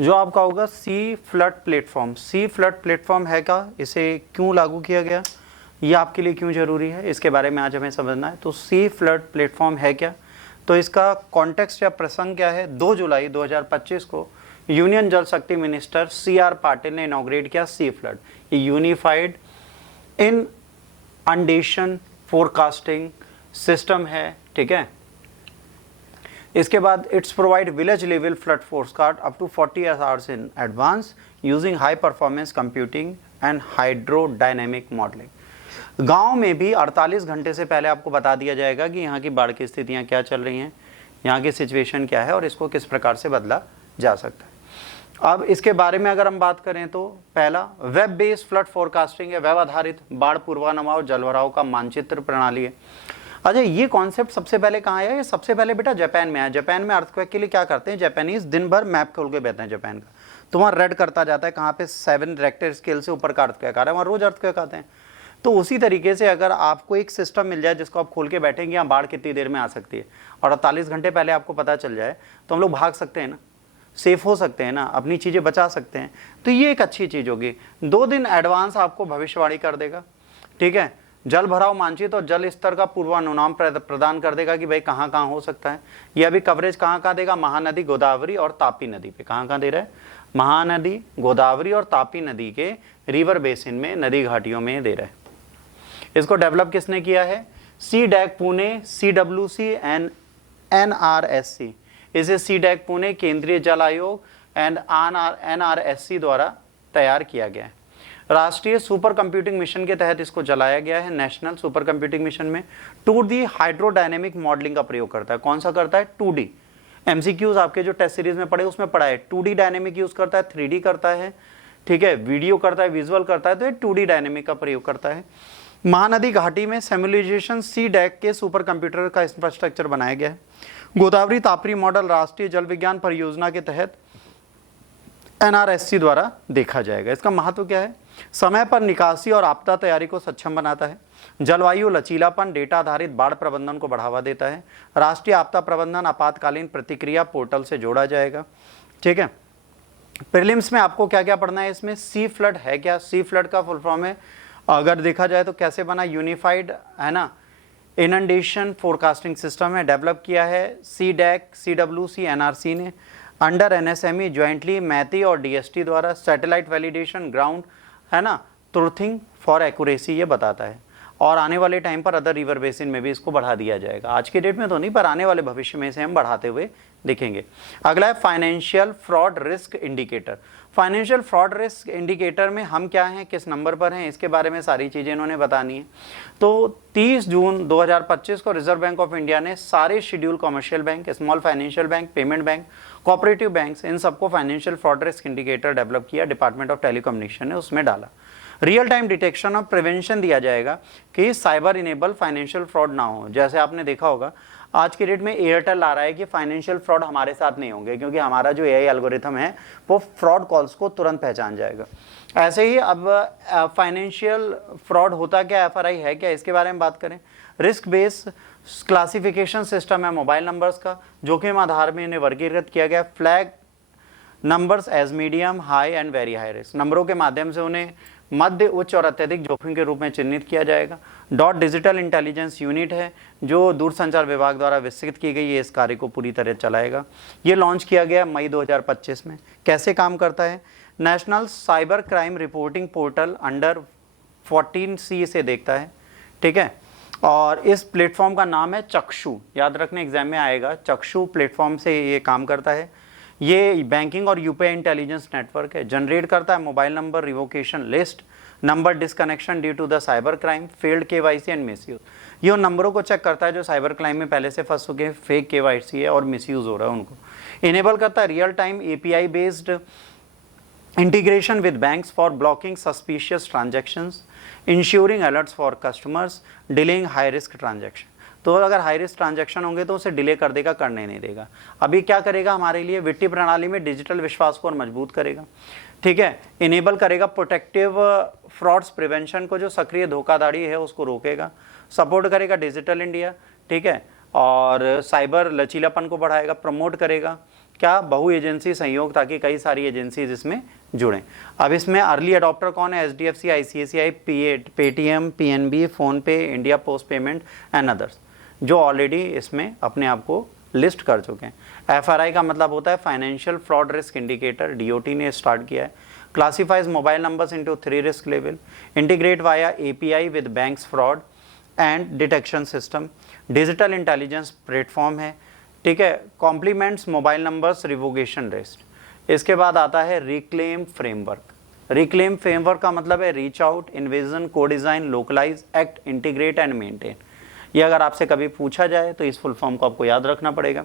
जो आपका होगा सी फ्लड प्लेटफॉर्म। सी फ्लड प्लेटफॉर्म है क्या, इसे क्यों लागू किया गया, ये आपके लिए क्यों जरूरी है, इसके बारे में आज हमें समझना है। तो सी फ्लड प्लेटफॉर्म है क्या, तो इसका कॉन्टेक्स्ट या प्रसंग क्या है। 2 जुलाई 2025 को यूनियन जल शक्ति मिनिस्टर CR पाटिल ने इनॉग्रेट किया सी फ्लड। ये यूनिफाइड इनअंडेशन फोरकास्टिंग सिस्टम है, ठीक है। इसके बाद it's provide village level flood forecast up to 40 hours in advance using high performance computing and hydrodynamic modelling. गांव में भी 48 घंटे से पहले आपको बता दिया जाएगा कि यहाँ की बाढ़ की स्थितियाँ क्या चल रही हैं, यहाँ की सिचुएशन क्या है और इसको किस प्रकार से बदला जा सकता है। अब इसके बारे में अगर हम बात करें तो पहला वेब बेस्ड फ्लड फोरकास्टिंग है, वेब आधारित बाढ़ पूर्वानुमान और जलभराव का मानचित्र प्रणाली है। अच्छा, ये कॉन्सेप्ट सबसे पहले कहाँ आया, ये सबसे पहले बेटा जापान में आया। जापान में अर्थक्वेक के लिए क्या करते हैं, जापानीज दिन भर मैप खोल के बैठते हैं जापान का, तो वहाँ रेड करता जाता है कहाँ पे 7 रेक्टर स्केल से ऊपर का अर्थक्वेक आ रहा है, वहाँ रोज अर्थक्वेक आते हैं। तो उसी तरीके से अगर आपको एक सिस्टम मिल जाए जिसको आप खोल के बैठेंगे यहाँ बाढ़ कितनी देर में आ सकती है और 48 घंटे पहले आपको पता चल जाए, तो हम लोग भाग सकते हैं ना, सेफ हो सकते हैं ना, अपनी चीज़ें बचा सकते हैं। तो ये एक अच्छी चीज़ होगी। 2 दिन एडवांस आपको भविष्यवाणी कर देगा, ठीक है। जल भराव मानचित्र और जल स्तर का पूर्वानुमान प्रदान कर देगा कि भाई कहाँ कहाँ हो सकता है। ये अभी कवरेज कहाँ कहाँ देगा, महानदी, गोदावरी और तापी नदी पे कहाँ कहाँ दे रहा है, महानदी, गोदावरी और तापी नदी के रिवर बेसिन में, नदी घाटियों में दे रहा है। इसको डेवलप किसने किया है, CDAC Pune, CWC and NRSC। इसे CDAC पुणे, केंद्रीय जल आयोग एंड NRSC द्वारा तैयार किया गया है। राष्ट्रीय सुपर कंप्यूटिंग मिशन के तहत इसको चलाया गया है। नेशनल सुपर कंप्यूटिंग मिशन में 2D हाइड्रोडायनेमिक मॉडलिंग का प्रयोग करता है। कौन सा करता है, 2D। MCQs आपके जो टेस्ट सीरीज में पढ़े उसमें पढ़ा है, 2D डायनेमिक यूज करता है, 3D करता है, ठीक है, वीडियो करता है, विजुअल करता है, तो ये 2D डायनेमिक का प्रयोग करता है। महानदी घाटी में सिमुलेशन CDAC के सुपर कंप्यूटर का इंफ्रास्ट्रक्चर बनाया गया है। गोदावरी तापरी मॉडल राष्ट्रीय जल विज्ञान परियोजना के तहत NRSC द्वारा देखा जाएगा। इसका महत्व क्या है, समय पर निकासी और आपदा तैयारी को सक्षम बनाता है। जलवायु लचीलापन, डेटा आधारित बाढ़ प्रबंधन को बढ़ावा देता है। राष्ट्रीय आपदा प्रबंधन आपातकालीन प्रतिक्रिया पोर्टल से जोड़ा जाएगा, ठीक है। प्रीलिम्स में आपको क्या क्या पढ़ना है इसमें, सी फ्लड है क्या, सी फ्लड का फुल फॉर्म है, अगर देखा जाए तो कैसे बना, यूनिफाइड है ना, इनंडेशन फोरकास्टिंग सिस्टम है, डेवलप किया है CDAC, CWC, NRC ने अंडर NSME ज्वाइंटली मैती और DST द्वारा। सैटेलाइट वैलिडेशन, ग्राउंड है ना, ट्रूथिंग फॉर एक्यूरेसी ये बताता है। और आने वाले टाइम पर अदर रिवर बेसिन में भी इसको बढ़ा दिया जाएगा। आज के डेट में तो नहीं, पर आने वाले भविष्य में इसे हम बढ़ाते हुए दिखेंगे। अगला है financial fraud risk indicator. Financial fraud risk indicator में हम क्या हैं, किस नंबर पर हैं, इसके बारे में सारी चीज़ें इन्होंने बतानी है। तो 30 जून 2025 को रिजर्व बैंक ऑफ इंडिया ने सारे schedule commercial bank, small financial bank, payment bank, cooperative banks, इन सबको financial fraud risk indicator develop किया। डिपार्टमेंट ऑफ टेलीकम्युनिकेशन ने उसमें डाला। रियल टाइम डिटेक्शन और प्रिवेंशन दिया जाएगा कि साइबर इनेबल फाइनेंशियल फ्रॉड ना हो। जैसे आपने देखा होगा आज के डेट में एयरटेल आ रहा है कि फाइनेंशियल फ्रॉड हमारे साथ नहीं होंगे, क्योंकि हमारा जो AI एल्गोरिथम है वो फ्रॉड कॉल्स को तुरंत पहचान जाएगा। ऐसे ही अब फाइनेंशियल फ्रॉड होता क्या, FRI है क्या, इसके बारे में बात करें। रिस्क बेस्ड क्लासिफिकेशन सिस्टम है मोबाइल नंबर्स का, जोखिम आधार में इन्हें वर्गीकृत किया गया। Flag numbers as medium, high and very high risk, नंबरों के माध्यम से उन्हें मध्य, उच्च और अत्यधिक जोखिम के रूप में चिन्हित किया जाएगा। डॉट डिजिटल इंटेलिजेंस यूनिट है जो दूरसंचार विभाग द्वारा विकसित की गई है, इस कार्य को पूरी तरह चलाएगा। ये लॉन्च किया गया मई 2025 में। कैसे काम करता है, national cyber crime reporting portal under 14C से देखता है, ठीक है। और इस प्लेटफॉर्म का नाम है चक्षु, याद रखने एग्जाम में आएगा। चक्षु प्लेटफॉर्म से ये काम करता है। ये बैंकिंग और UPI इंटेलिजेंस नेटवर्क है। जनरेट करता है mobile number revocation list, number disconnection due to the cyber crime, failed KYC and misuse. ये उन नंबरों को चेक करता है जो साइबर क्राइम में पहले से फंस चुके हैं, फेक KYC है और मिसयूज हो रहा है उनको। इनेबल करता है real time API based integration with banks for blocking suspicious transactions, ensuring alerts for customers, delaying high risk transaction. तो अगर हाई रिस्क ट्रांजैक्शन होंगे तो उसे डिले कर देगा, करने नहीं देगा। अभी क्या करेगा, हमारे लिए वित्तीय प्रणाली में डिजिटल विश्वास को और मजबूत करेगा, ठीक है। इनेबल करेगा प्रोटेक्टिव फ्रॉड्स प्रिवेंशन को, जो सक्रिय धोखाधड़ी है उसको रोकेगा। सपोर्ट करेगा डिजिटल इंडिया, ठीक है। और साइबर लचीलापन को बढ़ाएगा, प्रमोट करेगा क्या, बहु एजेंसी संयोग, ताकि कई सारी एजेंसीज इसमें जुड़ें। अब इसमें अर्ली अडॉप्टर कौन है? HDFC, ICICI, Paytm, PNB, PhonePe, India post payment and others, जो ऑलरेडी इसमें अपने आप को लिस्ट कर चुके हैं। FRI का मतलब होता है financial fraud risk indicator, DOT ने स्टार्ट किया है। Classifies mobile numbers into 3 risk level, integrate via API with banks fraud and detection system, digital intelligence platform है, ठीक है। Complements mobile numbers revocation rest. इसके बाद आता है रिक्लेम फ्रेमवर्क। रिक्लेम फ्रेमवर्क का मतलब है रीच आउट, इन्विजन, को design, localise, act, integrate and maintain. ये अगर आपसे कभी पूछा जाए तो इस फुल फॉर्म को आपको याद रखना पड़ेगा।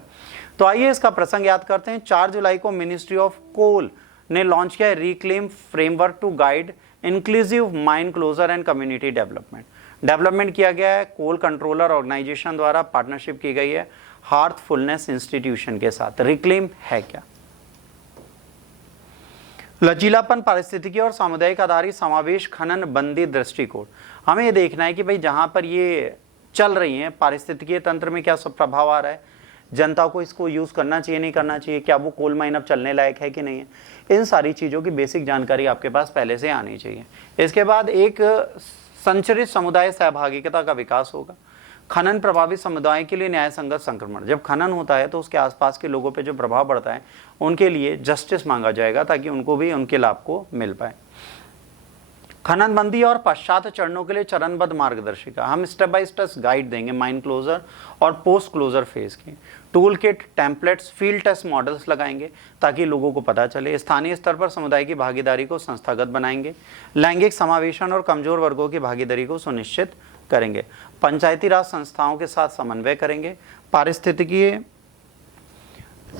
तो आइए इसका प्रसंग याद करते हैं। 4 जुलाई को मिनिस्ट्री ऑफ कोल ने लॉन्च किया है reclaim framework to guide inclusive mine closure and community development किया गया है। कोल कंट्रोलर ऑर्गेनाइजेशन द्वारा पार्टनरशिप की गई है हार्थफुलनेस इंस्टीट्यूशन के साथ। रिक्लेम है क्या? लचीलापन, पारिस्थितिकी और सामुदायिक आधारित समावेश खनन बंदी दृष्टिकोण। हमें ये देखना है कि भाई जहां पर ये चल रही हैं पारिस्थितिकीय तंत्र में क्या सब प्रभाव आ रहा है, जनता को इसको यूज करना चाहिए नहीं करना चाहिए, क्या वो कोल माइन अब चलने लायक है कि नहीं है, इन सारी चीजों की बेसिक जानकारी आपके पास पहले से आनी चाहिए। इसके बाद एक संचरित समुदाय सहभागिता का विकास होगा। खनन प्रभावित समुदाय के लिए न्याय संगत संक्रमण। जब खनन होता है तो उसके आसपास के लोगों पे जो प्रभाव पड़ता है उनके लिए जस्टिस मांगा जाएगा ताकि उनको भी उनके लाभ को मिल पाए। खनन बंदी और पश्चात चरणों के लिए चरणबद्ध मार्गदर्शिका। हम स्टेप बाय स्टेप गाइड देंगे माइन क्लोजर और पोस्ट क्लोजर फेज की। Tool kit, templates, field test models लगाएंगे ताकि लोगों को पता चले। स्थानीय स्तर पर समुदाय की भागीदारी को संस्थागत बनाएंगे। लैंगिक समावेशन और कमजोर वर्गों की भागीदारी को सुनिश्चित करेंगे। पंचायती राज संस्थाओं के साथ समन्वय करेंगे। पारिस्थितिकीय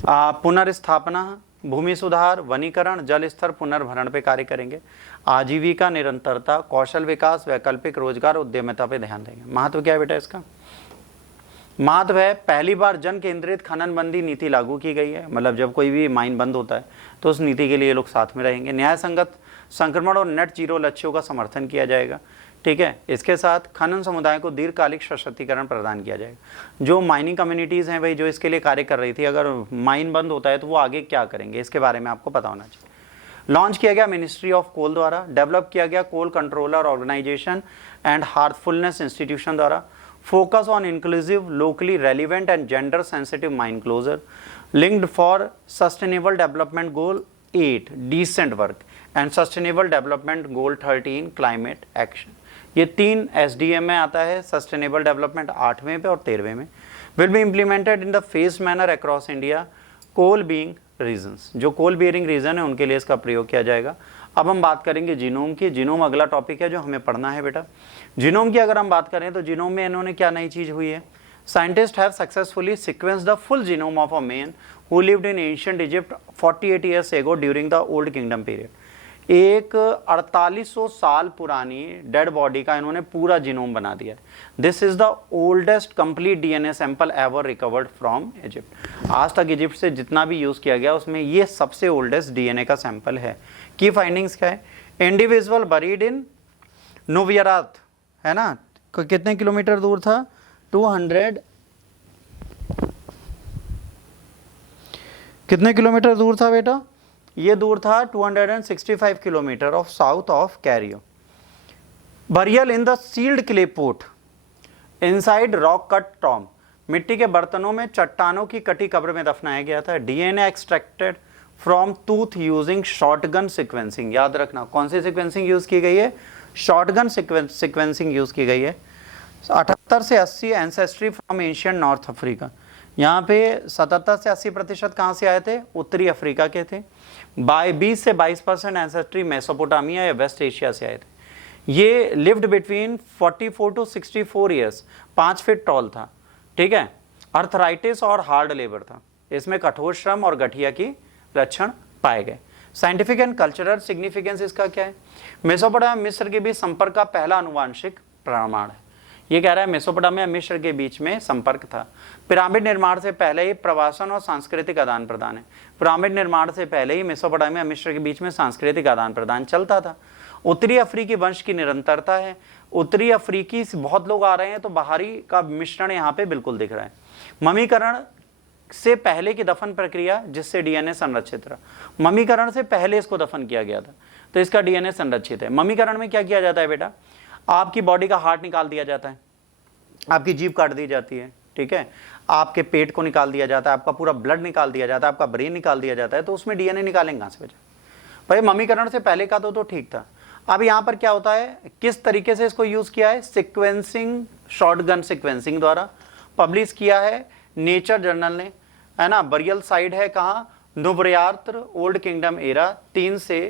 पुनर्स्थापना, भूमि सुधार, वनीकरण, जल स्तर पुनर्भरण पे कार्य करेंगे। आजीविका निरंतरता, कौशल विकास, वैकल्पिक रोजगार, उद्यमिता पे ध्यान देंगे। महत्व क्या है बेटा इसका? महत्व है पहली बार जन केंद्रित खनन बंदी नीति लागू की गई है। मतलब जब कोई भी माइन बंद होता है तो उस नीति के लिए लोग साथ में रहेंगे। न्याय संगत संक्रमण और नेट जीरो लक्ष्यों का समर्थन किया जाएगा, ठीक है। इसके साथ खनन समुदाय को दीर्घकालिक सशक्तिकरण प्रदान किया जाएगा। जो माइनिंग कम्युनिटीज़ हैं भाई, जो इसके लिए कार्य कर रही थी, अगर माइन बंद होता है तो वो आगे क्या करेंगे, इसके बारे में आपको पता होना चाहिए। लॉन्च किया गया मिनिस्ट्री ऑफ कोल द्वारा। डेवलप किया गया coal controller organisation and heartfulness institution द्वारा। Focus on inclusive, locally relevant and gender sensitive mine closure. Linked for sustainable development goal 8 decent work and sustainable development goal 13 climate action. ये 3 SDM में आता है। Sustainable development 8वें पे और 13वें में। Will be implemented in the phase manner across India, coal being regions. जो coal bearing reason है उनके लिए इसका प्रयोग किया जाएगा। अब हम बात करेंगे जीनोम की। जीनोम अगला टॉपिक है जो हमें पढ़ना है बेटा। जीनोम की अगर हम बात करें तो जीनोम में इन्होंने क्या नई चीज हुई है? Scientist have successfully sequenced the full genome of a man who lived in ancient Egypt 48 years ago during the old kingdom period. एक 4800 साल पुरानी डेड बॉडी का इन्होंने पूरा जीनोम बना दिया है। This is the oldest complete DNA sample ever recovered from Egypt. आज तक इजिप्ट से जितना भी यूज किया गया उसमें ये सबसे ओल्डेस्ट DNA का सैंपल है। की फाइंडिंग्स क्या है? इंडिविजुअल बरीड इन नोवियरात, है ना, कितने किलोमीटर दूर था? 200 कितने किलोमीटर दूर था बेटा? ये दूर था 265 kilometre of south of Cairo. Buried in the sealed clay pot inside rock cut tomb. मिट्टी के बर्तनों में चट्टानों की कटी कब्र में दफनाया गया था। DNA extracted from tooth using shotgun sequencing. याद रखना कौन सी सिक्वेंसिंग यूज की गई है? शॉटगन सिक्वेंसिंग यूज की गई है। 78 से 80 ancestry from Asian north Africa. यहाँ पे 77 से 80% कहाँ से आए थे? उत्तरी अफ्रीका के थे। 20 से 22% एंसेस्ट्री मेसोपोटामिया या वेस्ट एशिया से आए थे। ये lived between 44 to 64 years, 5 feet tall था, ठीक है। अर्थराइटिस और हार्ड लेबर था। इसमें कठोर श्रम और गठिया की लक्षण पाए गए। साइंटिफिक एंड कल्चरल सिग्निफिकेंस इसका क्या है? मेसोपोटामिया मिस्र के बीच संपर्क का पहला आनुवांशिक प्रमाण है। ये कह रहा है मेसोपोटामिया मिस्र के बीच में संपर्क था। पिरामिड निर्माण से पहले ही प्रवासन और सांस्कृतिक आदान प्रदान है। पिरामिड निर्माण से पहले ही मेसोपोटामिया मिस्र के बीच में सांस्कृतिक आदान प्रदान चलता था। उत्तरी अफ्रीकी वंश की निरंतरता है। उत्तरी अफ्रीकी से बहुत लोग आ रहे हैं तो बाहरी का मिश्रण यहाँ पे बिल्कुल दिख रहा है। ममीकरण से पहले की दफन प्रक्रिया जिससे डीएनए संरक्षित रहा। मम्मीकरण से पहले इसको दफन किया गया था तो इसका डीएनए संरक्षित है। मम्मीकरण में क्या किया जाता है बेटा, आपकी बॉडी का हार्ट निकाल दिया जाता है, आपकी जीभ काट दी जाती है, ठीक है, आपके पेट को निकाल दिया जाता है, आपका पूरा ब्लड निकाल दिया जाता है, आपका ब्रेन निकाल दिया जाता है, तो उसमें डीएनए निकालेंगे कहां से बेटा? भाई मम्मीकरण से पहले का तो ठीक था। अब यहां पर क्या होता है, किस तरीके से इसको यूज किया है, सिक्वेंसिंग, शॉटगन सिक्वेंसिंग द्वारा पब्लिश किया है नेचर जर्नल ने, है ना। बरियल साइड है कहां, नुब्रियार्त्र ओल्ड किंगडम एरा 3 से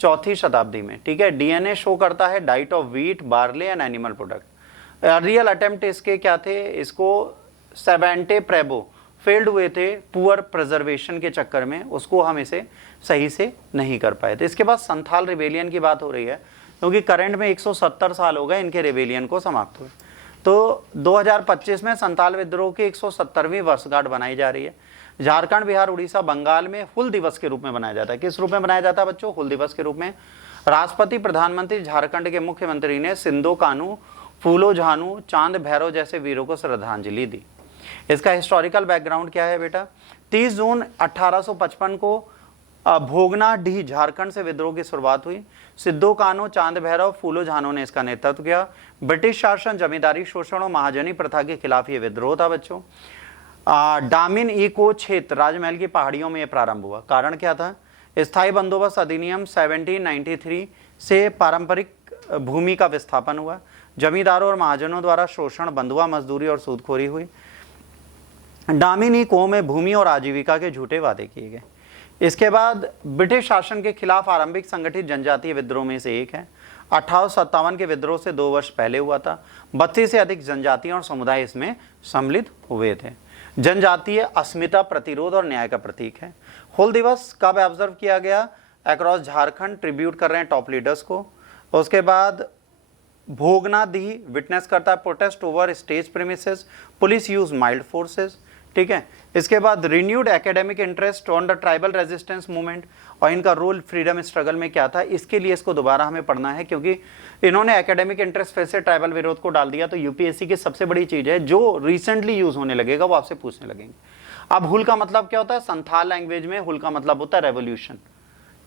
4वीं शताब्दी में, ठीक है। डीएनए शो करता है diet of wheat, barley and animal product. Real attempt इसके क्या थे, इसको सेवेंटे प्रेबो फेल्ड हुए थे पुअर प्रिजर्वेशन के चक्कर में, उसको हम इसे सही से नहीं कर पाए थे। इसके बाद संथाल रिबेलियन की बात हो रही है क्योंकि करंट में 170 साल हो गए इनके रिबेलियन को समाप्त हुए, तो 2025 में संथाल विद्रोह की 170वीं वर्षगांठ बनाई जा रही है। झारखंड, बिहार, उड़ीसा, बंगाल में हुल दिवस के रूप में मनाया जाता है। किस रूप में मनाया जाता है बच्चों, हुल दिवस के रूप में। राष्ट्रपति, प्रधानमंत्री, झारखंड के मुख्यमंत्री ने सिंधो कानू, फूलो झानू, चांद भैरव जैसे वीरों को श्रद्धांजलि दी। इसका हिस्टोरिकल बैकग्राउंड क्या है बेटा, 30 जून 1855 को भोगनाडीह झारखंड से विद्रोह की शुरुआत हुई। सिद्धो कान्हू, चांद भैरव, फूलो झानो ने इसका नेतृत्व किया। ब्रिटिश शासन, जमींदारी शोषण और महाजनी प्रथा के खिलाफ ये विद्रोह था बच्चों। डामिन इको क्षेत्र, राजमहल की पहाड़ियों में यह प्रारंभ हुआ। कारण क्या था, स्थायी बंदोबस्त अधिनियम 1793 से पारंपरिक भूमि का विस्थापन हुआ। जमींदारों और महाजनों द्वारा शोषण, बंधुआ मजदूरी और सूदखोरी हुई। डामिनी को में भूमि और आजीविका के झूठे वादे किए गए। इसके बाद ब्रिटिश शासन के खिलाफ आरंभिक संगठित जनजातीय विद्रोह में से एक है। 1857 के विद्रोह से 2 वर्ष पहले हुआ था। 32 से अधिक जनजातियां और समुदाय इसमें सम्मिलित हुए थे। जनजातीय अस्मिता, प्रतिरोध और न्याय का प्रतीक है। हुल दिवस कब ऑब्जर्व किया गया, अक्रॉस झारखंड, ट्रिब्यूट कर रहे हैं टॉप लीडर्स को। उसके बाद भोगनाडीह विटनेस करता है protest over stage premises, police use mild forces, ठीक है। इसके बाद renewed academic interest on the tribal resistance movement और इनका रोल फ्रीडम स्ट्रगल में क्या था, इसके लिए इसको दोबारा हमें पढ़ना है क्योंकि इन्होंने एकेडमिक इंटरेस्ट फिर से ट्राइबल विरोध को डाल दिया। तो यूपीएससी की सबसे बड़ी चीज है जो रिसेंटली यूज होने लगेगा वो आपसे पूछने लगेंगे। अब हुल का मतलब क्या होता है, संथाल लैंग्वेज में हुल का मतलब होता है रेवोल्यूशन,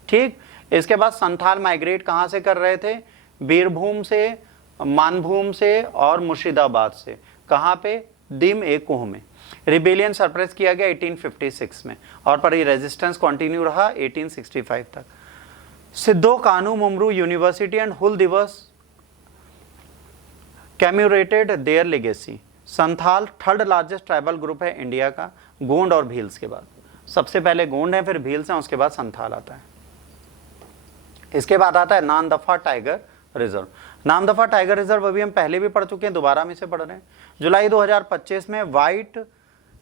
ठीक। इसके बाद संथाल माइग्रेट कहां से कर रहे थे, बीरभूम से, मानभूम से और मुर्शिदाबाद से। कहां पे, दिम ए कोह में। रिबेलियन सरप्रेस किया गया 1856 में और पर ये रेजिस्टेंस कंटिन्यू रहा 1865 तक। Sidho Kanhu Murmu university and Hul Diwas commemorated their legacy. Santhal third largest tribal group है इंडिया का, गोंड और भील्स के बाद। सबसे पहले गोंड है, फिर भील्स है, उसके बाद संथाल आता है। इसके बाद आता है Namdapha tiger reserve. Namdapha tiger reserve अभी हम पहले भी पढ़ चुके हैं, दोबारा हम इसे पढ़ रहे हैं। जुलाई 2025 में व्हाइट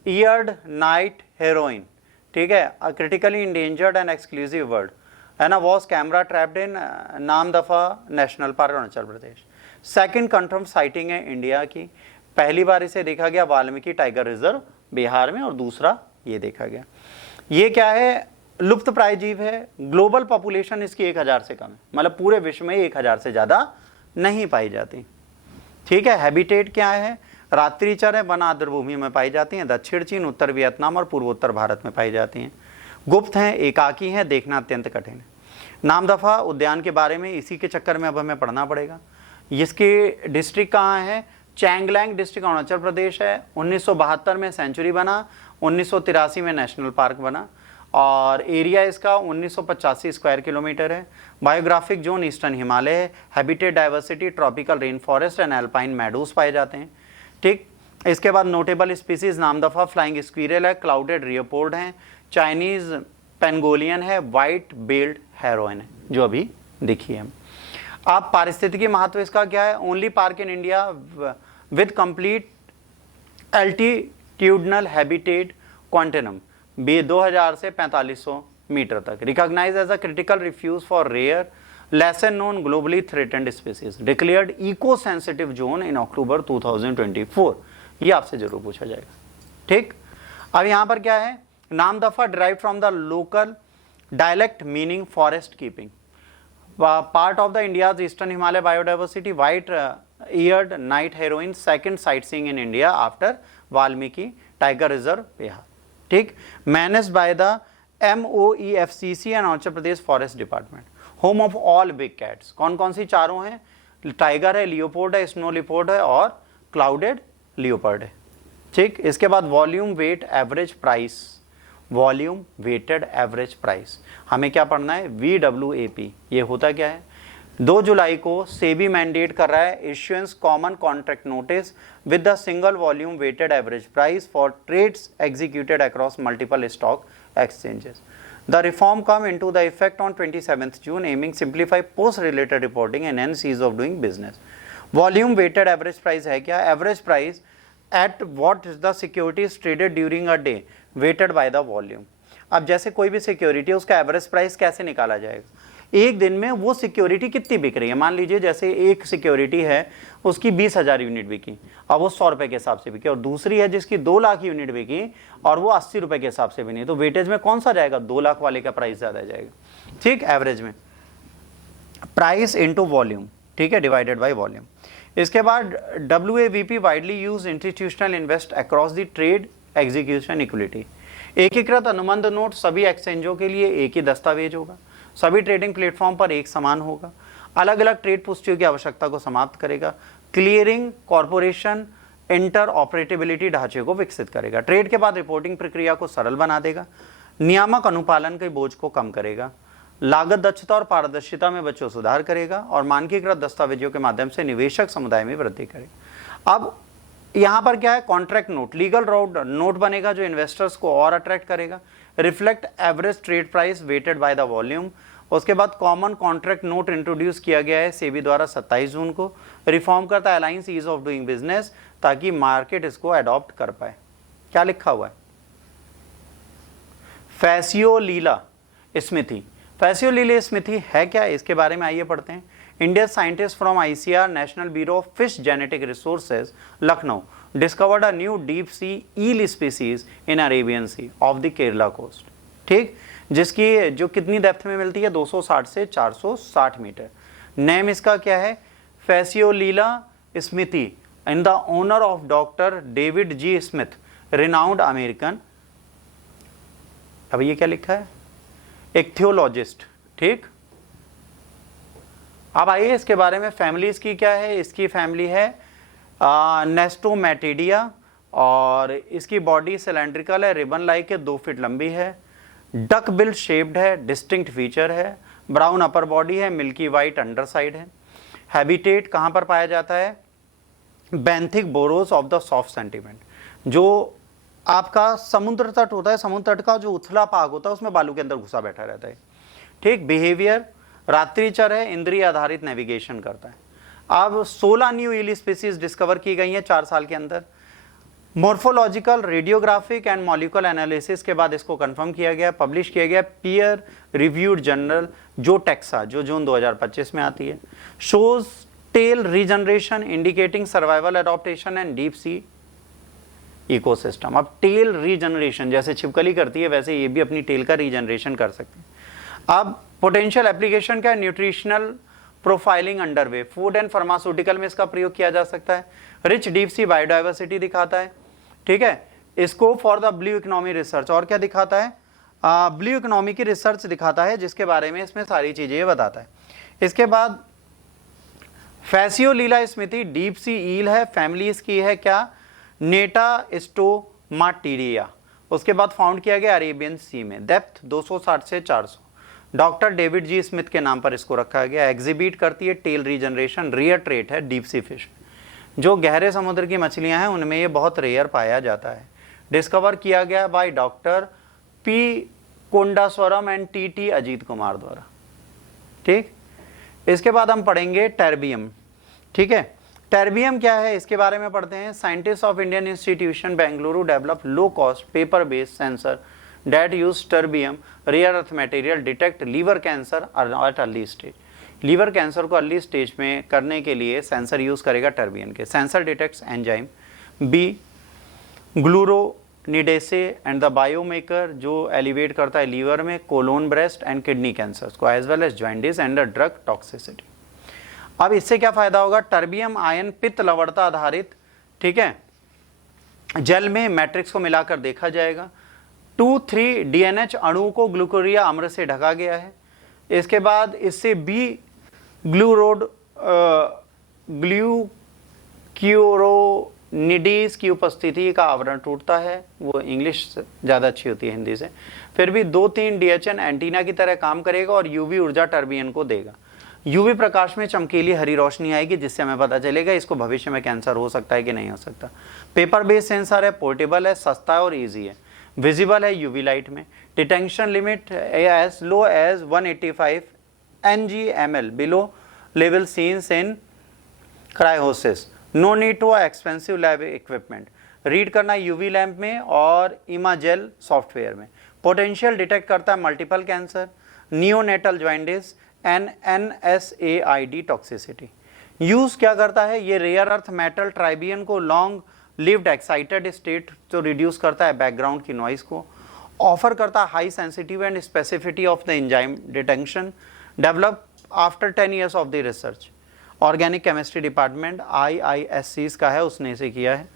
ईयर्ड नाइट हेरोइन, ठीक है, critically endangered and exclusive word, है ना, was camera trapped in Namdapha national park Arunachal Pradesh. Second confirm sighting है इंडिया की। पहली बार इसे देखा गया वाल्मीकि टाइगर रिजर्व बिहार में और दूसरा ये देखा गया। ये क्या है, लुप्त प्राय जीव है। ग्लोबल पॉपुलेशन इसकी 1000 से कम है, मतलब पूरे विश्व में 1000 से ज्यादा नहीं पाई जाती, ठीक है। हैबिटेट क्या है, रात्रिचर है, वन आर्द्रभूमि में पाई जाती हैं। दक्षिण चीन, उत्तर वियतनाम और पूर्वोत्तर भारत में पाई जाती हैं। गुप्त हैं, एकाकी हैं, देखना अत्यंत कठिन है। नामदफा उद्यान के बारे में इसी के चक्कर में अब हमें पढ़ना पड़ेगा। इसकी डिस्ट्रिक्ट कहाँ है, चैंगलैंग डिस्ट्रिक्ट अरुणाचल प्रदेश है। 1972 में सेंचुरी बना, 1983 में नेशनल पार्क बना और एरिया इसका 1985 स्क्वायर किलोमीटर है। बायोग्राफिक जोन ईस्टर्न हिमालय है। Habitat diversity tropical rain forest and alpine meadows पाए जाते हैं, ठीक। इसके बाद notable species Namdapha flying squirrel है, क्लाउडेड रियोपोर्ड है, चाइनीज पेंगोलियन है, व्हाइट बेल्ड हेरोइन है जो अभी देखिए हम। आप पारिस्थितिकी महत्व इसका क्या है, only park in India with complete altitudinal habitat continuum 2000 से 4500 मीटर तक। Recognise as a critical refuge for rare lesser known globally threatened species, declared eco sensitive zone in October 2024। ये आपसे जरूर पूछा जाएगा, ठीक। अब यहां पर क्या है, Namdapha derive from the local dialect meaning forest keeping, part of the India's eastern Himalaya biodiversity, white eared night heron, second sight seeing in India after Valmiki tiger reserve Bihar, ठीक, managed by the MOEFCC and Arunachal Pradesh forest department, home of all big cats. कौन कौन सी चारों हैं? Tiger है, Leopold है, snow Leopold है और clouded leopard है। ठीक, इसके बाद volume weight average price, volume weighted average price, हमें क्या पढ़ना है? VWAP। ये होता क्या है? 2 जुलाई को सेबी मैंडेट कर रहा है issuance common contract notice with the single volume weighted average price for trades executed across multiple stock exchanges. The reform come into the effect on 27th June, aiming simplify post-related reporting and hence ease of doing business. Volume weighted average price है क्या? Average price at what the security is traded during a day, weighted by the volume. अब जैसे कोई भी security है उसका average price कैसे निकाला जाएगा? एक दिन में वो सिक्योरिटी कितनी बिक रही है। मान लीजिए जैसे एक सिक्योरिटी है उसकी 20,000 यूनिट बिकी, अब वो 100 रुपए के हिसाब से बिकी, और दूसरी है जिसकी 2 लाख यूनिट बिकी और वो 80 रुपए के हिसाब से बिकी, तो वेटेज में कौन सा जाएगा? 2 लाख वाले का प्राइस ज्यादा जाएगा। ठीक, एवरेज में प्राइस इंटू वॉल्यूम, ठीक है, डिवाइडेड बाई वॉल्यूम। इसके बाद WAVP widely use institutional invest across the trade execution equity. एकीकृत अनुबंध नोट सभी एक्सचेंजों के लिए एक ही दस्तावेज होगा, सभी ट्रेडिंग प्लेटफॉर्म पर एक समान होगा, अलग अलग ट्रेड पुष्टियों की आवश्यकता को समाप्त करेगा, क्लियरिंग कॉर्पोरेशन इंटर ऑपरेटेबिलिटी ढांचे को विकसित करेगा, ट्रेड के बाद रिपोर्टिंग प्रक्रिया को सरल बना देगा, नियामक अनुपालन के बोझ को कम करेगा, लागत दक्षता और पारदर्शिता में बच्चों सुधार करेगा और मानकीकृत दस्तावेजों के माध्यम से निवेशक समुदाय में वृद्धि करेगा। अब यहां पर क्या है? कॉन्ट्रैक्ट नोट, लीगल नोट बनेगा जो इन्वेस्टर्स को और अट्रैक्ट करेगा, reflect average trade price weighted by the volume. उसके बाद कॉमन कॉन्ट्रैक्ट नोट इंट्रोड्यूस किया गया है सेबी द्वारा 27 जून को, रिफॉर्म करता है aligns ease of doing business ताकि मार्केट इसको अडॉप्ट कर पाए। क्या लिखा हुआ है? फैसियोलीला स्मिथी। फैसियोलीला स्मिथी है क्या? इसके बारे में आइए पढ़ते हैं। Indian scientist from ICR national bureau of fish genetic resources Lucknow discovered a new deep sea eel species in Arabian sea of the Kerala coast. ठीक, जिसकी जो कितनी डेप्थ में मिलती है? 260 से 460 मीटर। नेम इसका क्या है? फैसियोलीला स्मिथी in the honour of doctor David G Smith, renowned American. अब ये क्या लिखा है? इक्थियोलॉजिस्ट। ठीक, अब आइए इसके बारे में। फैमिली इसकी क्या है? इसकी फैमिली है नेस्टोमेटिडिया और इसकी बॉडी सिलेंड्रिकल है, रिबन लाइक है, 2 फीट लंबी है, डक बिल शेप्ड है, डिस्टिंक्ट फीचर है, ब्राउन अपर बॉडी है, मिल्की वाइट अंडर साइड है। हैबिटेट कहाँ पर पाया जाता है? Benthic borrows of the soft sentiment, जो आपका समुद्र तट होता है, समुद्र तट का जो उथला पाग होता है उसमें बालू के अंदर घुसा बैठा रहता है। ठीक, बिहेवियर रात्रिचर है, इंद्रिय आधारित नेविगेशन करता है। अब 16 न्यू ईल स्पीसीज डिस्कवर की गई हैं 4 साल के अंदर। Morphological, radiographic and molecular analysis के बाद इसको कंफर्म किया गया, पब्लिश किया गया पीयर रिव्यूड जर्नल जो टेक्सा, जो जून 2025 में आती है। Shows tail regeneration indicating survival adaptation and deep sea ecosystem. अब टेल रीजनरेशन जैसे छिपकली करती है वैसे ये भी अपनी टेल का रीजनरेशन कर सकते हैं। अब पोटेंशियल एप्लीकेशन क्या है? Nutritional profiling underway, food and pharmaceutical में इसका प्रयोग किया जा सकता है। रिच डीप सी बायोडाइवर्सिटी दिखाता है। ठीक है, scope for the blue economy research, और क्या दिखाता है? ब्लू इकोनॉमी की रिसर्च दिखाता है जिसके बारे में इसमें सारी चीजें बताता है। इसके बाद फैसियोलीला स्मिथी डीप सी ईल है, फैमिली इसकी है क्या? नेटास्टोमाटिडिया। उसके बाद फाउंड किया गया अरेबियन सी में, डेप्थ 260 से 400। डॉक्टर डेविड जी स्मिथ के नाम पर इसको रखा गया। एग्जिबिट करती है टेल रीजनरेशन, रेयर ट्रेट है डीप सी फिश, जो गहरे समुद्र की मछलियां हैं उनमें ये बहुत रेयर पाया जाता है। डिस्कवर किया गया by doctor P Kondaswaram and T Ajith Kumar द्वारा। ठीक, इसके बाद हम पढ़ेंगे टर्बियम। ठीक है, टर्बियम क्या है इसके बारे में पढ़ते हैं। Scientist of Indian institution Bengaluru develop low cost paper based sensor that use terbium rare earth material detect liver cancer at early stage। Liver cancer को अर्ली स्टेज में करने के लिए सेंसर यूज करेगा टर्बियम के। Sensor detects enzyme B glucuronidase and the biomarker, जो elevate करता है लीवर में colon, breast and kidney cancers को, as well as jaundice and drug toxicity. अब इससे क्या फायदा होगा? टर्बियम आयन पित्त लवणता आधारित, ठीक है, जल में मैट्रिक्स को मिलाकर देखा जाएगा। 2,3 DNH अणु को ग्लूकोरिया अम्ल से ढका गया है। इसके बाद इससे बी ग्लूक्यूरोनिडीज की उपस्थिति का आवरण टूटता है। वो इंग्लिश ज़्यादा अच्छी होती है हिंदी से। फिर भी 2-3 DHN एंटीना की तरह काम करेगा और यूवी ऊर्जा टर्बियन को देगा। यूवी प्रकाश में चमकीली हरी रोशनी आएगी, जिससे हमें पता चलेगा इसको भविष्य में कैंसर हो सकता है कि नहीं हो सकता। पेपर बेस्ड सेंसर है, पोर्टेबल है, सस्ता है और ईजी है, विजिबल है यूवी लाइट में। Detection limit as low as 185 Ng/ml below level seen in cirrhosis. No need to expensive lab equipment. Read करना यूवी लैम्प में और इमाजेल सॉफ्टवेयर में। पोटेंशियल डिटेक्ट करता है multiple cancer, neonatal jaundice and NSAID toxicity. Use क्या करता है, ये रेयर अर्थ मेटल ट्राइबियन को लॉन्ग लिव्ड एक्साइटेड स्टेट तो रिड्यूस करता है बैकग्राउंड की नॉइस को। ऑफर करता है high sensitive and स्पेसिफिटी of the enzyme detection. Develop after 10 years of the research. Organic chemistry department IISc का है, उसने इसे किया है।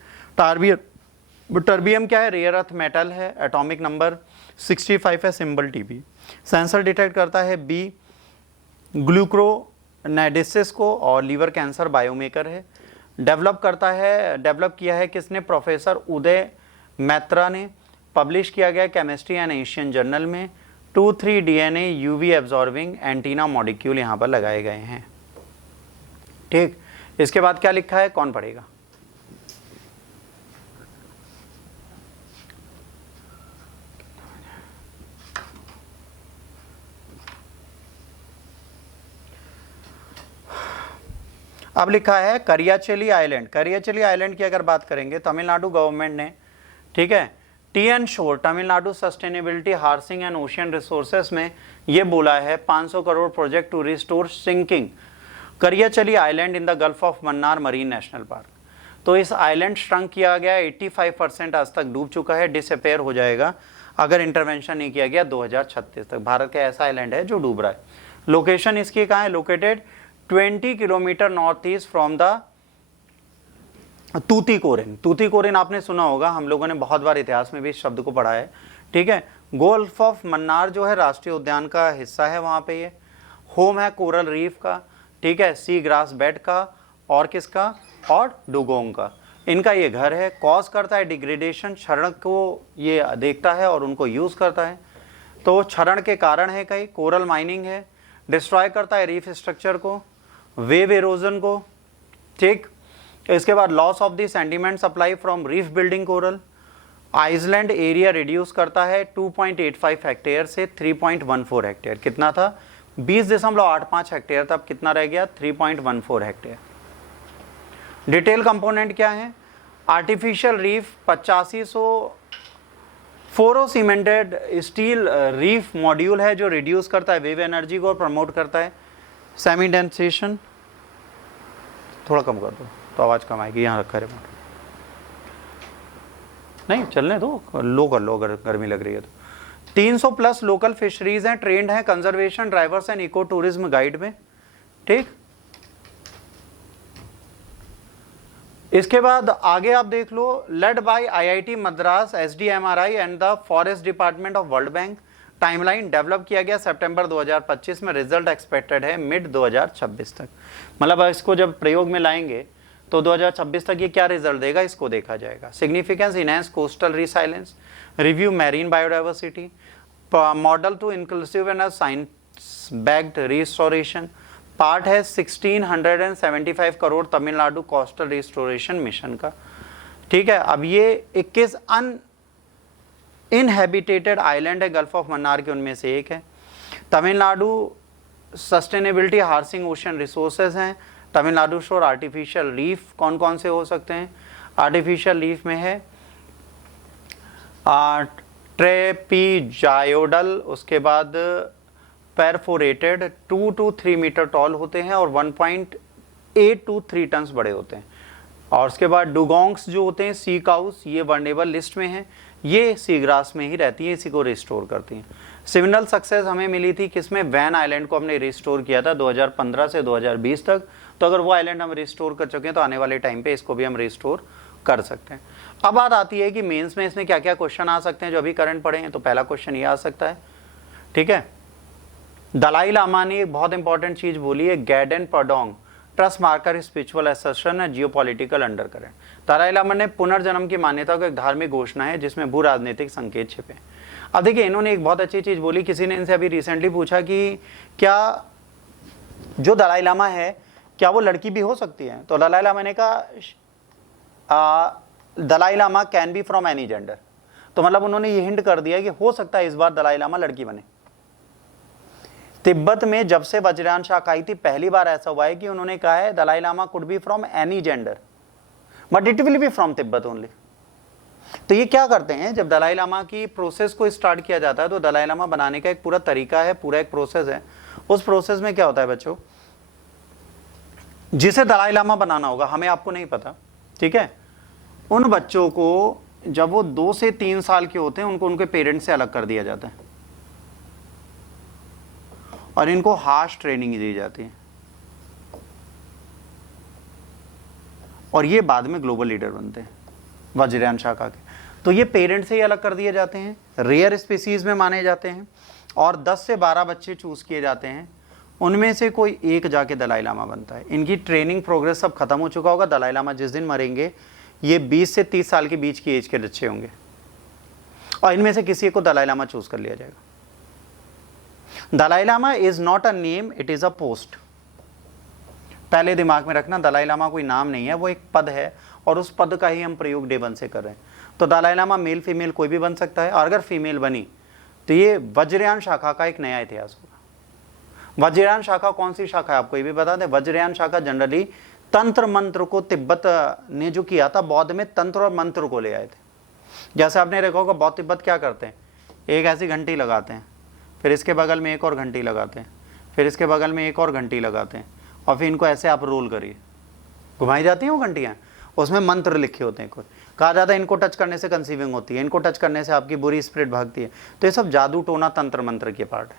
टर्बियम क्या है, रेयर अर्थ मेटल है, एटॉमिक नंबर 65 है, सिंबल TB। सेंसर डिटेक्ट करता है बी ग्लूक्रोनाइडिसिस को और लीवर कैंसर बायोमेकर है। डेवलप किया है किसने, प्रोफेसर उदय मैत्रा ने। पब्लिश किया गया केमिस्ट्री एंड एशियन जर्नल में। 2,3 DNA UV absorbing antenna molecule यहाँ पर लगाए गए हैं। ठीक, इसके बाद क्या लिखा है, कौन पढ़ेगा? अब लिखा है करियाचली आइलैंड। करियाचली आइलैंड की अगर बात करेंगे, तमिलनाडु गवर्नमेंट ने, ठीक है, TN shore Tamil Nadu sustainability harnessing and ocean resources में ये बोला है 500 crore project to restore sinking Kariyachalli island in the gulf of Mannar marine national park. तो इस आइलैंड श्रंक किया गया, 85% आज तक डूब चुका है, डिसअपेयर हो जाएगा अगर इंटरवेंशन नहीं किया गया 2036 तक। भारत का ऐसा आइलैंड है जो डूब रहा है। लोकेशन इसकी कहाँ है, located 20 kilometre north east from the Tuticorin. Tuticorin आपने सुना होगा, हम लोगों ने बहुत बार इतिहास में भी इस शब्द को पढ़ा है। ठीक है, गोल्फ ऑफ मन्नार जो है राष्ट्रीय उद्यान का हिस्सा है, वहाँ पे ये होम है कोरल रीफ का, ठीक है, सी ग्रास बेड का और किसका, और डुगोंग का। इनका ये घर है। कॉज करता है डिग्रेडेशन, क्षरण को ये देखता है और उनको यूज़ करता है। तो क्षरण के कारण है कई, कोरल माइनिंग है, डिस्ट्रॉय करता है रीफ स्ट्रक्चर को, वेव एरोजन को। ठीक, इसके बाद loss of the sediment supply from reef building coral. Island area reduce करता है 2.85 हेक्टेयर से 3.14 हेक्टेयर। कितना था, 20.85 हेक्टेयर था, अब कितना रह गया, 3.14 हेक्टेयर। डिटेल कंपोनेंट क्या है, आर्टिफिशियल रीफ 8500 फोरो सीमेंटेड स्टील रीफ मॉड्यूल है जो रिड्यूस करता है वेव एनर्जी को और प्रमोट करता है सेमी डेंसेशन। थोड़ा कम कर दो तो आवाज़ कम आएगी, यहाँ रखा है रिमोट। नहीं चलने दो, लो कर लो अगर गर्मी लग रही है तो। 300+ लोकल फिशरीज हैं, ट्रेंड हैं conservation drivers and eco tourism guide में। ठीक, इसके बाद आगे आप देख लो, led by IIT Madras, SDMRI and the forest department of world bank. Timeline develop किया गया सितंबर 2025 में, रिजल्ट एक्सपेक्टेड है मिड 2026 तक। मतलब इसको जब प्रयोग में लाएंगे तो 2026 तक ये क्या रिजल्ट देगा, इसको देखा जाएगा। Significance enhance coastal resilience, review marine biodiversity, model to inclusive and science backed restoration. Part है 1675 crore Tamil Nadu coastal restoration mission का। ठीक है, अब ये 21 इनहैबिटेटेड आइलैंड है गल्फ ऑफ मन्नार के, उनमें से एक है। Tamil Nadu sustainability harnessing ocean resources हैं। तमिलनाडु शोर आर्टिफिशियल रीफ कौन कौन से हो सकते हैं, आर्टिफिशियल रीफ में है ट्रेपीजायोडल, उसके बाद परफोरेटेड 2 to 3 मीटर टॉल होते हैं और 1.8 to 3 टन्स बड़े होते हैं। और उसके बाद डुगोंग्स जो होते हैं, सी काउस, ये वर्नेबल लिस्ट में है, ये सी ग्रास में ही रहती है, इसी को रिस्टोर करती हैं। सिमिलर सक्सेस हमें मिली थी किसमें, वैन आइलैंड को हमने रिस्टोर किया था 2015 से 2020 तक। तो अगर वो आइलैंड हम रिस्टोर कर चुके हैं तो आने वाले टाइम पे इसको भी हम रिस्टोर कर सकते हैं। अब बात आती है कि मेंस में इसमें क्या क्या क्वेश्चन आ सकते हैं जो अभी करंट पड़े हैं। तो पहला क्वेश्चन ये आ सकता है, ठीक है, दलाई लामा ने एक बहुत इंपॉर्टेंट चीज बोली है, Gaden Phodrang trust marker spiritual assertion है जियोपॉलिटिकल अंडरकरेंट। दलाई लामा ने पुनर्जन्म की मान्यता को एक धार्मिक घोषणा है जिसमें भू राजनीतिक संकेत छिपे। अब देखिए, इन्होंने एक बहुत अच्छी चीज बोली, किसी ने इनसे अभी रिसेंटली पूछा कि क्या जो दलाई लामा है क्या वो लड़की भी हो सकती है, तो दलाई लामा ने कहा Dalai Lama can be from any gender. तो मतलब उन्होंने ये हिंट कर दिया कि हो सकता है इस बार दलाई लामा लड़की बने। तिब्बत में जब से वज्रयान शाखा आई थी पहली बार ऐसा हुआ है कि उन्होंने कहा है Dalai Lama could be from any gender but it will be from Tibet only. तो ये क्या करते हैं, जब दलाई लामा की प्रोसेस को स्टार्ट किया जाता है तो दलाई लामा बनाने का एक पूरा तरीका है, पूरा एक प्रोसेस है। उस प्रोसेस में क्या होता है बच्चों, जिसे दलाई लामा बनाना होगा, हमें आपको नहीं पता, ठीक है, उन बच्चों को जब वो 2 से 3 साल के होते हैं उनको उनके पेरेंट्स से अलग कर दिया जाता है और इनको हार्श ट्रेनिंग दी जाती है और ये बाद में ग्लोबल लीडर बनते हैं वज्रयान शाखा के। तो ये पेरेंट्स से ही अलग कर दिए जाते हैं, रेयर स्पीसीज में माने जाते हैं और 10 से 12 बच्चे चूज किए जाते हैं, उनमें से कोई एक जाके दलाई लामा बनता है। इनकी ट्रेनिंग प्रोग्रेस सब खत्म हो चुका होगा, दलाई लामा जिस दिन मरेंगे ये 20 से 30 साल के बीच की एज के बच्चे होंगे और इनमें से किसी को दलाई लामा चूज कर लिया जाएगा। Dalai Lama is not a name, it is a post. पहले दिमाग में रखना, दलाई लामा कोई नाम नहीं है, वो एक पद है और उस पद का ही हम प्रयोग डे 1 से कर रहे हैं। तो दलाई लामा मेल फीमेल कोई भी बन सकता है और अगर फीमेल बनी तो ये वज्रयान शाखा का एक नया इतिहास होगा। वज्रयान शाखा कौन सी शाखा है आपको ये भी बता दें। वज्रयान शाखा जनरली तंत्र मंत्र को, तिब्बत ने जो किया था, बौद्ध में तंत्र और मंत्र को ले आए थे। जैसे आपने देखा होगा बौद्ध तिब्बत क्या करते हैं, एक ऐसी घंटी लगाते हैं, फिर इसके बगल में एक और घंटी लगाते हैं, फिर इसके बगल में एक और घंटी लगाते हैं और फिर इनको ऐसे आप रोल करिए, घुमाई जाती हैं वो घंटियाँ, उसमें मंत्र लिखे होते हैं। कोई कहा जाता है इनको टच करने से कंसीविंग होती है, इनको टच करने से आपकी बुरी स्पिरिट भागती है। तो ये सब जादू टोना तंत्र मंत्र के पार्ट है,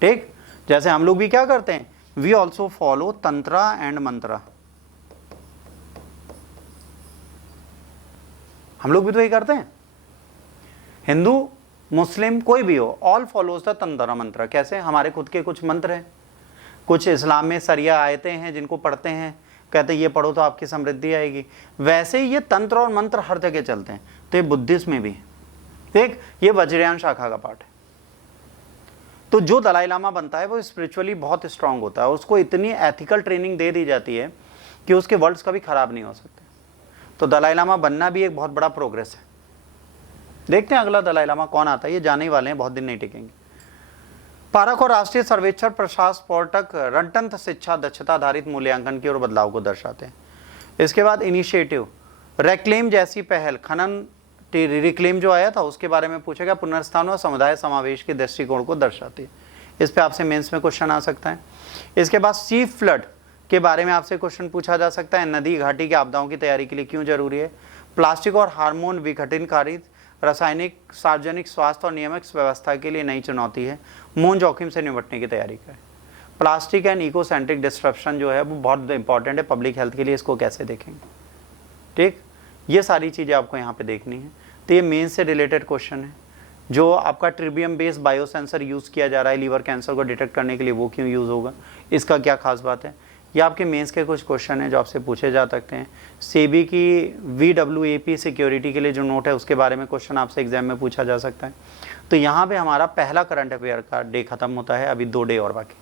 ठीक। जैसे हम लोग भी क्या करते हैं, we also follow tantra and mantra, हम लोग भी तो यही करते हैं। हिंदू मुस्लिम कोई भी हो, ऑल फॉलोज द तंत्र मंत्र। कैसे, हमारे खुद के कुछ मंत्र हैं, कुछ इस्लाम में सरिया आयतें हैं जिनको पढ़ते हैं, कहते हैं ये पढ़ो तो आपकी समृद्धि आएगी। वैसे ही ये तंत्र और मंत्र हर जगह चलते हैं, तो ये बुद्धिस्ट में भी है, ठीक। ये वज्रयान शाखा का पार्ट है। तो जो दलाई लामा बनता है वो स्पिरिचुअली बहुत स्ट्रांग होता है और उसको इतनी एथिकल ट्रेनिंग दे दी जाती है कि उसके वर्ड्स कभी खराब नहीं हो सकते। तो दलाई लामा बनना भी एक बहुत बड़ा प्रोग्रेस है। देखते हैं अगला दलाई लामा कौन आता है, ये जाने ही वाले हैं, बहुत दिन नहीं टिकेंगे। पारक और राष्ट्रीय सर्वेक्षण प्रशासन स्फोटक रणतंत्र शिक्षा दक्षता आधारित मूल्यांकन की ओर बदलाव को दर्शाते हैं। इसके बाद इनिशिएटिव रेक्लेम जैसी पहल, खनन रिक्लेम जो आया था उसके बारे में पूछा गया, पुनर्स्थान और समुदाय समावेश के दृष्टिकोण को दर्शाती है। इस पे आपसे मेंस में क्वेश्चन आ सकता है। इसके बाद सी फ्लड के बारे में आपसे क्वेश्चन पूछा जा सकता है, नदी घाटी की आपदाओं की तैयारी के लिए क्यों जरूरी है। प्लास्टिक और हार्मोन विघटनकारी रासायनिक सार्वजनिक स्वास्थ्य और नियामक व्यवस्था के लिए नई चुनौती है, मौन जोखिम से निपटने की तैयारी करें। Plastic and eco centric disruption जो है वो बहुत इंपॉर्टेंट है पब्लिक हेल्थ के लिए, इसको कैसे देखेंगे, ठीक। ये सारी चीज़ें आपको यहाँ पे देखनी है। तो ये मेन से रिलेटेड क्वेश्चन है। जो आपका ट्रिबियम बेस्ड बायोसेंसर यूज़ किया जा रहा है लीवर कैंसर को डिटेक्ट करने के लिए, वो क्यों यूज़ होगा, इसका क्या खास बात है। ये आपके मेंस के कुछ क्वेश्चन हैं जो आपसे पूछे जा सकते हैं। सेबी की VWAP सिक्योरिटी के लिए जो नोट है उसके बारे में क्वेश्चन आपसे एग्जाम में पूछा जा सकता है। तो यहाँ पे हमारा पहला करंट अफेयर का डे खत्म होता है, अभी 2 डे और बाकी।